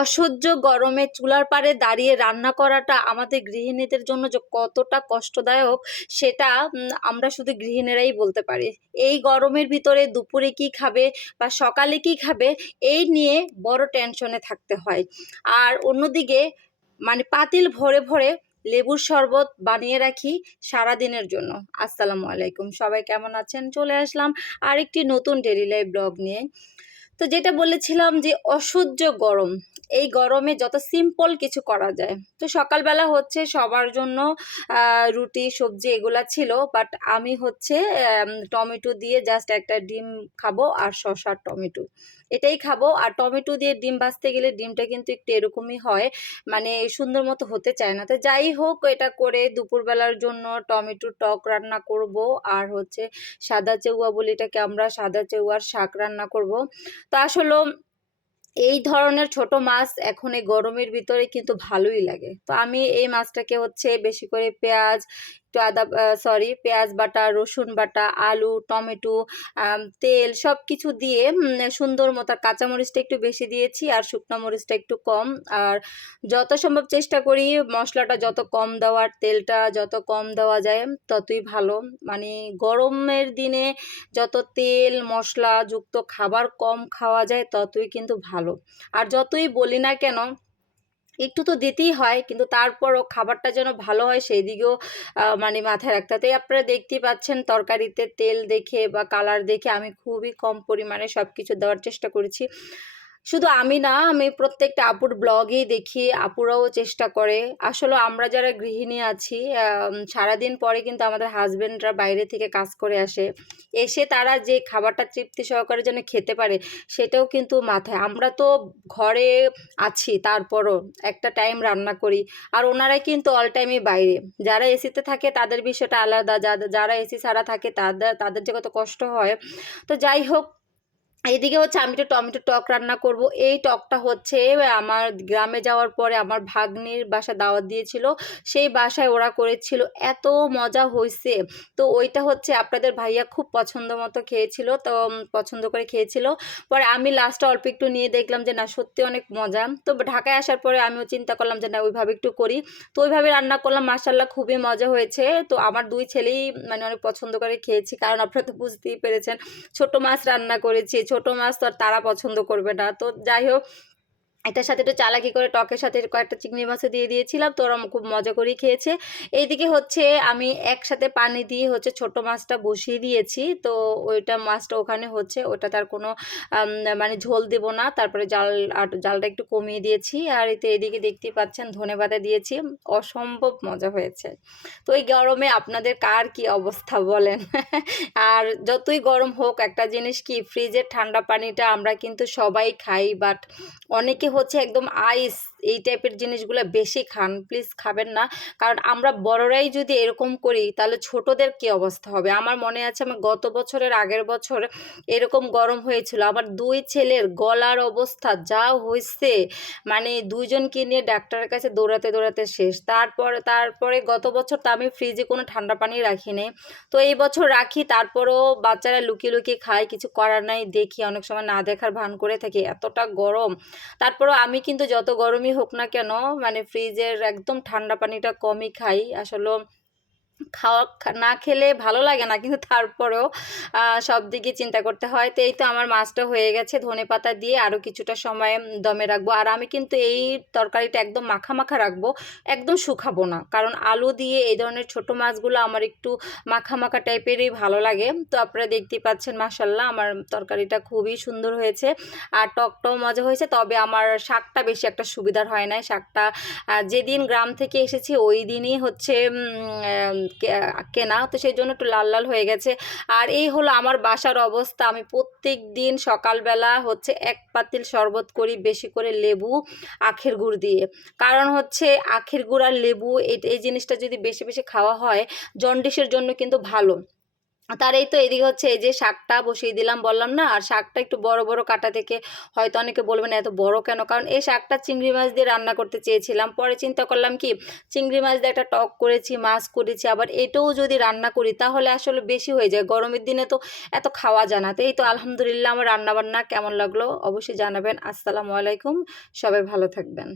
অসহ্য গরমে চুলার পাড়ে দাঁড়িয়ে রান্না করাটা আমাদের গৃহিণীদের জন্য যে কতটা কষ্টদায়ক সেটা আমরা শুধু গৃহিণীরাই বলতে পারি। এই গরমের ভিতরে দুপুরে কি খাবে বা সকালে কি খাবে এই নিয়ে বড় টেনশনে থাকতে হয়। আর অন্যদিকে মানে পাতিল ভরে ভরে লেবুর শরবত বানিয়ে রাখি সারাদিনের জন্য। আসসালামু আলাইকুম, সবাই কেমন আছেন? চলে আসলাম আরেকটি নতুন ডেইলি লাইফ ব্লগ নিয়ে। তো যেটা বলেছিলাম যে অসহ্য গরম, এই গরমে যত সিম্পল কিছু করা যায়। তো সকালবেলা হচ্ছে সবার জন্য রুটি সবজি এগুলা ছিল, বাট আমি হচ্ছে টমেটো দিয়ে জাস্ট একটা ডিম খাবো আর শসা টমেটো এটাই খাবো। আর টমেটো দিয়ে ডিম ভাজতে গেলে ডিমটা কিন্তু একটু এরকমই হয়, মানে সুন্দর মতো হতে চায় না। তো যাই হোক, এটা করে দুপুরবেলার জন্য টমেটো টক রান্না করব। আর হচ্ছে সাদা চেউয়া বলি এটাকে আমরা, সাদা চেউয়ার শাক রান্না করব। তো আসলে এই ধরনের ছোট মাছ এখন এই গরমের ভিতরে কিন্তু ভালোই লাগে। তো আমি এই মাছটাকে হচ্ছে বেশি করে পেঁয়াজ, একটু পেঁয়াজ বাটা, রসুন বাটা, আলু, টমেটো, তেল সব কিছু দিয়ে সুন্দর মতো, কাঁচামরিচটা একটু বেশি দিয়েছি আর শুকনো মরিচটা একটু কম। আর যত সম্ভব চেষ্টা করি মশলাটা যত কম দেওয়ার, তেলটা যত কম দেওয়া যায় ততই ভালো। মানে গরমের দিনে যত তেল মশলা যুক্ত খাবার কম খাওয়া যায় ততই কিন্তু ভালো। আর যতই বলি না কেন একটু তো দিতেই হয়, কিন্তু তারপরও খাবারটা যেন ভালো হয় সেই দিকেও মানে মাথায় রাখতে হয়। তাই আপনারা দেখতেই পাচ্ছেন তরকারিতে তেল দেখে বা কালার দেখে আমি খুবই কম পরিমাণে সব কিছু দেওয়ার চেষ্টা করেছি। শুধু আমি না, আমি প্রত্যেকটা আপুর ব্লগেই দেখি আপুরাও চেষ্টা করে। আসলে আমরা যারা গৃহিণী আছি সারাদিন পরে কিন্তু আমাদের হাজবেন্ডরা বাইরে থেকে কাজ করে আসে, এসে তারা যে খাবারটা তৃপ্তি সহকারে যেন খেতে পারে সেটাও কিন্তু মাথায়। আমরা তো ঘরে আছি তারপরও একটা টাইম রান্না করি, আর ওনারাই কিন্তু অল টাইমই বাইরে। যারা এসিতে থাকে তাদের বিষয়টা আলাদা, যারা এসি ছাড়া থাকে তাদের যে কত কষ্ট হয়। তো যাই হোক, এইদিকে হচ্ছে আমি একটু টমেটো টক রান্না করব। এই টকটা হচ্ছে আমার গ্রামে যাওয়ার পরে আমার ভাগ্নির বাসা দাওয়াত দিয়েছিল, সেই বাসায় ওরা করেছিল, এত মজা হয়েছে। তো ওইটা হচ্ছে আপনাদের ভাইয়া খুব পছন্দ মতো খেয়েছিল, তো পছন্দ করে খেয়েছিল। পরে আমি লাস্টে অল্প একটু নিয়ে দেখলাম যে না সত্যি অনেক মজা। তো ঢাকায় আসার পরে আমিও চিন্তা করলাম যে না ওইভাবে একটু করি। তো ওইভাবে রান্না করলাম, মাশাআল্লাহ খুবই মজা হয়েছে। তো আমার দুই ছেলেই মানে অনেক পছন্দ করে খেয়েছি, কারণ আপনারা তো বুঝতেই পেরেছেন ছোট মাছ রান্না করেছি, ছোট মাছ তো আর তারা পছন্দ করবে না। তো যাই হোক, এটার সাথে একটু চালাকি করে টকের সাথে কয়েকটা চিংড়ি মাছও দিয়ে দিয়েছিলাম, তো ওরা খুব মজা করেই খেয়েছে। এইদিকে হচ্ছে আমি একসাথে পানি দিয়ে হচ্ছে ছোট মাছটা বসিয়ে দিয়েছি। তো ওইটা মাছটা ওখানে হচ্ছে, ওটা তার কোনো মানে ঝোল দেব না। তারপরে জালটা একটু কমিয়ে দিয়েছি। আর এতে এদিকে দেখতেই পাচ্ছেন ধনেপাতা দিয়েছি, অসম্ভব মজা হয়েছে। তো এই গরমে আপনাদের কার কি অবস্থা বলেন? আর যতই গরম হোক একটা জিনিস কি, ফ্রিজের ঠান্ডা পানিটা আমরা কিন্তু সবাই খাই, বাট অনেকে হচ্ছে একদম আইস এই টাইপের জিনিসগুলো বেশি খান। প্লিজ খাবেন না, কারণ আমরা বড়রাই যদি এরকম করি তাহলে ছোটদের কি অবস্থা হবে। আমার মনে আছে আমি গত বছরের আগের বছর এরকম গরম হয়েছিল, আমার দুই ছেলের গলার অবস্থা যা হয়েছে, মানে দুইজনকে নিয়ে ডাক্তারের কাছে দৌড়াতে দৌড়াতে শেষ। তারপরে গত বছর তো আমি ফ্রিজে কোনো ঠান্ডা পানি রাখিনি, তো এই বছর রাখি, তারপরেও বাচ্চারা লুকিয়ে লুকিয়ে খায়, কিছু করার নাই। দেখি অনেক সময় না দেখার ভান করে থাকি, এতটা গরম। তারপরেও আমি কিন্তু যত গরমই হোক না কেন মানে ফ্রিজের একদম ঠান্ডা পানিটা কমই খাই। আসলে না খেলে ভালো লাগে না, কিন্তু তারপরেও সব দিকে চিন্তা করতে হয়। তো এই তো আমার মাছটা হয়ে গেছে, ধনেপাতা দিয়ে আরও কিছুটা সময় দমে রাখবো। আর আমি কিন্তু এই তরকারিটা একদম মাখা মাখা রাখবো, একদম শুকাবো না, কারণ আলু দিয়ে এই ধরনের ছোট মাছগুলো আমার একটু মাখা মাখা টাইপেরই ভালো লাগে। তো আপনারা দেখতেই পাচ্ছেন মাশাআল্লাহ আমার তরকারিটা খুবই সুন্দর হয়েছে, আর টকটাও মজা হয়েছে। তবে আমার শাকটা বেশি একটা সুবিধার হয় নাই। শাকটা যেদিন গ্রাম থেকে এসেছি ওই দিনই হচ্ছে কেনা, তো সেই জন্য একটু লাল লাল হয়ে গেছে। আর এই হলো আমার বাসার অবস্থা। আমি প্রত্যেক দিন সকালবেলা হচ্ছে এক পাতিল শরবত করি, বেশি করে লেবু আখের গুড় দিয়ে। কারণ হচ্ছে আখের গুড় আর লেবু এই জিনিসটা যদি বেশি বেশি খাওয়া হয় জন্ডিসের জন্য কিন্তু ভালো। তার এই তো এদিকে হচ্ছে এই যে শাকটা বসিয়ে দিলাম বললাম না, আর শাকটা একটু বড় বড় কাটা থেকে হয়তো অনেকে বলবেন এত বড় কেন, কারণ এই শাকটা চিংড়ি মাছ দিয়ে রান্না করতে চেয়েছিলাম। পরে চিন্তা করলাম কি চিংড়ি মাছ দিয়ে একটা টক করেছি, মাছ করেছি, আবার এটাও যদি রান্না করি তাহলে আসলে বেশি হয়ে যায়, গরমের দিনে তো এত খাওয়া যায় না। তো এই তো আলহামদুলিল্লাহ আমার রান্নাবান্না কেমন লাগলো অবশ্যই জানাবেন। আসসালামু আলাইকুম, সবাই ভালো থাকবেন।